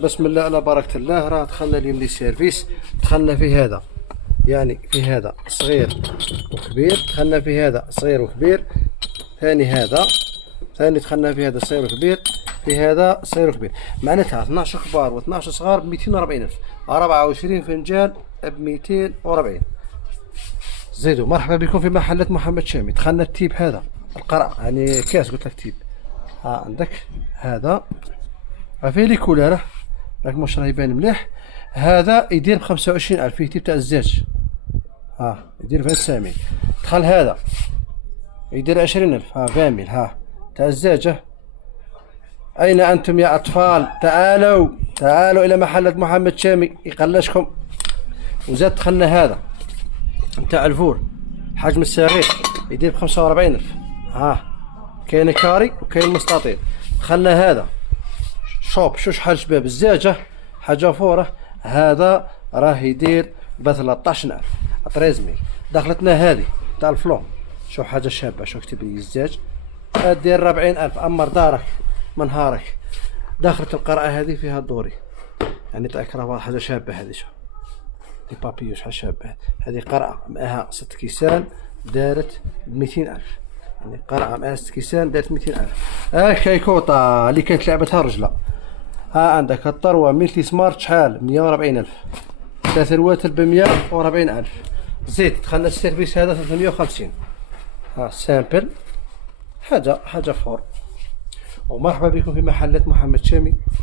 بسم الله على بركة الله. راه دخلنا اليوم لي سيرفيس، دخلنا في هذا، يعني في هذا صغير وكبير، دخلنا في هذا صغير وكبير، ثاني هذا، ثاني دخلنا في هذا صغير وكبير، في هذا صغير وكبير، معناتها 12 كبار و12 صغار ب 240,000، 24 فنجان ب 240. زيدوا مرحبا بكم في محلات محمد شامي. دخلنا التيب هذا القرع، يعني كاس قلت لك تيب. ها عندك هذا فيه لي كولاره، راك واش راه يبان مليح. هذا يدير ب 25,000، فيه تيب تاع الزاج، ها يدير 25,000. دخل هذا يدير 20,000، ها 20,000، ها تاع الزاجه. أين أنتم يا أطفال؟ تعالوا تعالوا إلى محلة محمد شامي يقلشكم. وزاد دخلنا هذا نتاع الفور حجم الصغير يدير ب 45,000، ها كاين كاري وكاين مستطيل. دخلنا هذا شوب شو شحال شباب الزاجه حاجه فوره، هذا راه يدير ب 13,000 13,000. دخلتنا هذه تاع الفلون، شوف حاجه شابه، شوف كتب لي الزاج دير 40,000. أمر دارك من نهارك. داخلة القرعة هذه فيها دوري، يعني تاع كرافات، حاجة شابة هذه. شوف دي بابيو شحال شابة. هذه قرعة معها 6 كيسان دارت ب 200,000، يعني قرعة معها 6 كيسان دارت 200,000. كيكوطة اللي كانت لعبتها رجلة. ها عندك الطروة ميلتي سمارت شحال 140,000، 3 رواتر ب 140,000. زيد دخلنا السيرفيس هذا 350. ها سامبل، حاجة فور. ومرحبا بكم في محلات محمد شامي.